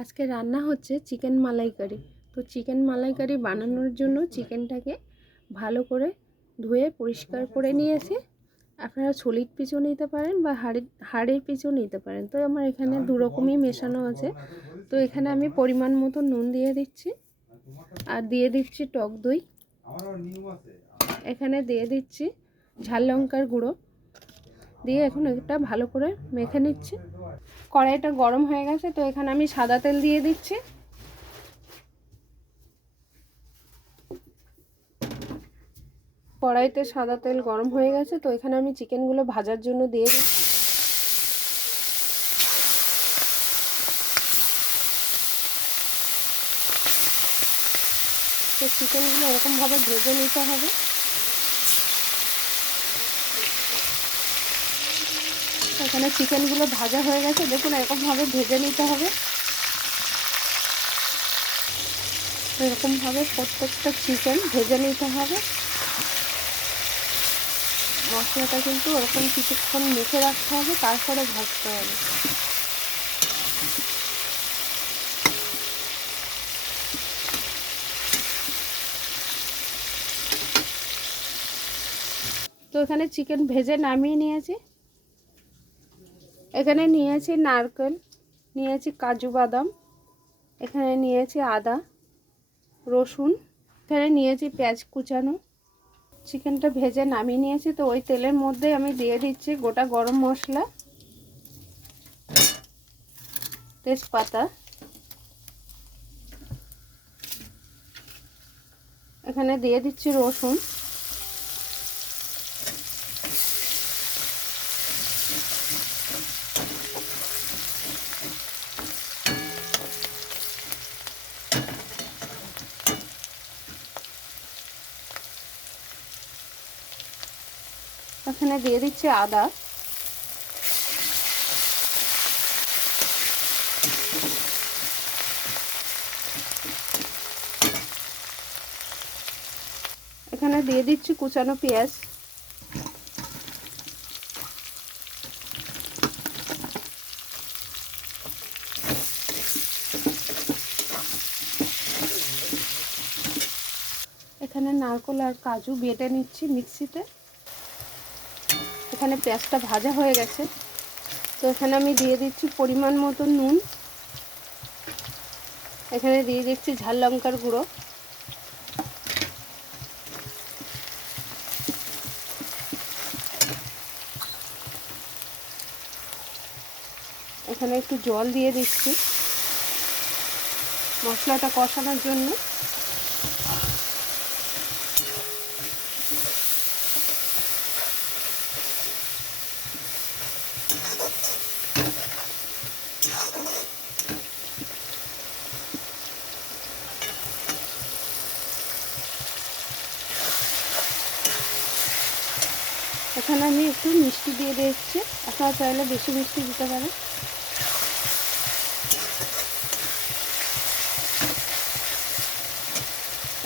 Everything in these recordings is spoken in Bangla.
আজকে রান্না হচ্ছে চিকেন মালাইকারি। তো চিকেন মালাইকারি বানানোর জন্য চিকেনটাকে ভালো করে ধুয়ে পরিষ্কার করে নিয়েছি। আপনারা ছলির পিসও নিতে পারেন বা হাড়ের পিসও নিতে পারেন। তো আমার এখানে দু রকমই মেশানো আছে। তো এখানে আমি পরিমাণ মতো নুন দিয়ে দিচ্ছি আর দিয়ে দিচ্ছি টক দই। এখানে দিয়ে দিচ্ছি ঝাল লঙ্কার গুঁড়ো দিয়ে এখন এটা ভালো করে মেখে নিচ্ছি। কড়াইটা গরম হয়ে গেছে, তো এখানে আমি সাদা তেল দিয়ে দিচ্ছি। কড়াইতে সাদা তেল গরম হয়ে গেছে, তো এখানে আমি চিকেনগুলো ভাজার জন্য দিয়ে দিচ্ছি। তো চিকেনগুলো এরকমভাবে ভেজে নিতে হবে। এখানে চিকেনগুলো ভাজা হয়ে গেছে, দেখুন এরকমভাবে ভেজে নিতে হবে। এরকমভাবে প্রত্যেকটা চিকেন ভেজে নিতে হবে। মশলাটা কিন্তু ওরকম কিছুক্ষণ মেখে রাখতে হবে, তারপরে ভাজতে হবে। তো এখানে চিকেন ভেজে নামিয়ে নিয়েছি। এখানে নিয়েছি নারকেল, নিয়েছি কাজু বাদাম, এখানে নিয়েছি আদা রসুন, এখানে নিয়েছি পেঁয়াজ কুচানো। চিকেনটা ভেজে নামিয়ে নিয়েছি। তো ওই তেলের মধ্যে আমি দিয়ে দিচ্ছি গোটা গরম মশলা, তেজপাতা, এখানে দিয়ে দিচ্ছি রসুন, এখানে দিয়ে দিচ্ছি আদা, এখানে দিয়ে দিচ্ছি কুচানো পেঁয়াজ, এখানে নারকেল আর কাজু বেটে নিচ্ছি মিক্সিতে। এখানে পেঁয়াজটা ভাজা হয়ে গেছে, তো এখানে আমি দিয়ে দিচ্ছি পরিমাণ মতো নুন, এখানে দিয়ে দিচ্ছি ঝাল লঙ্কার গুঁড়ো, এখানে একটু জল দিয়ে দিচ্ছি মশলাটা কষানোর জন্য। এখানে আমি একটু মিষ্টি দিয়ে দিচ্ছি, আপনারা চাইলে বেশি মিষ্টি দিতে পারেন।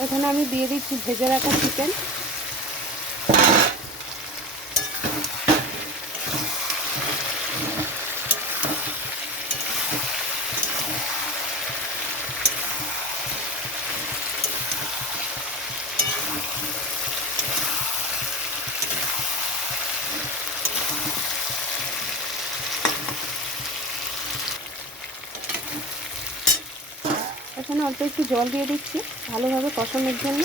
এখানে আমি দিয়ে দিচ্ছি ভেজে রাখা চিকেন, এখানে অল্প একটু জল দিয়ে দিচ্ছি ভালোভাবে কষানোর জন্য।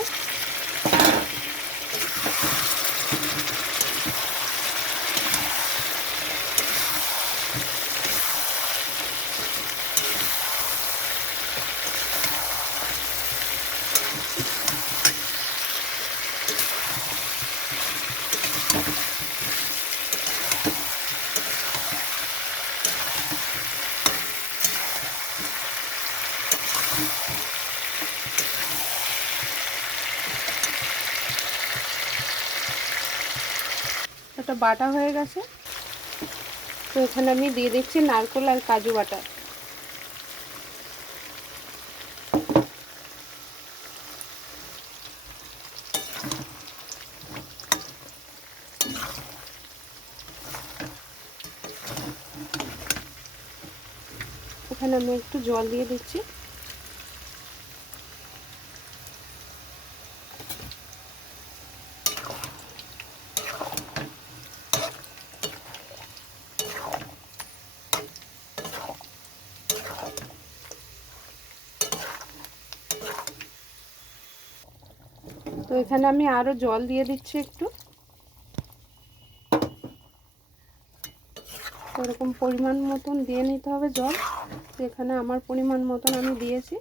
এটা বাটা হয়ে গেছে, তো এখানে আমি দিয়ে দিচ্ছি নারকেল আর কাজু বাটা। এখানে আমি একটু জল দিয়ে দিচ্ছি। তো এখানে আমি আরও জল দিয়ে দিচ্ছি একটু, এরকম পরিমাণ মতন দিয়ে নিতে হবে জল। তো এখানে আমার পরিমাণ মতন আমি দিয়েছি।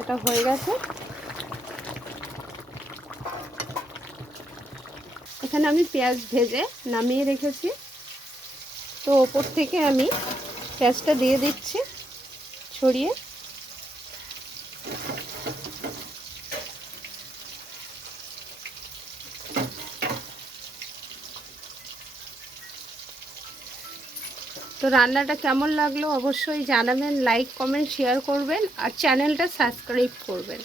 এটা হয়ে গেছে। এখানে আমি পেঁয়াজ ভেজে নামিয়ে রেখেছি। তো ওপর থেকে আমি পেঁয়াজটা দিয়ে দিচ্ছি ছড়িয়ে। তো রান্নাটা কেমন লাগলো অবশ্যই জানাবেন, লাইক কমেন্ট শেয়ার করবেন আর চ্যানেলটা সাবস্ক্রাইব করবেন।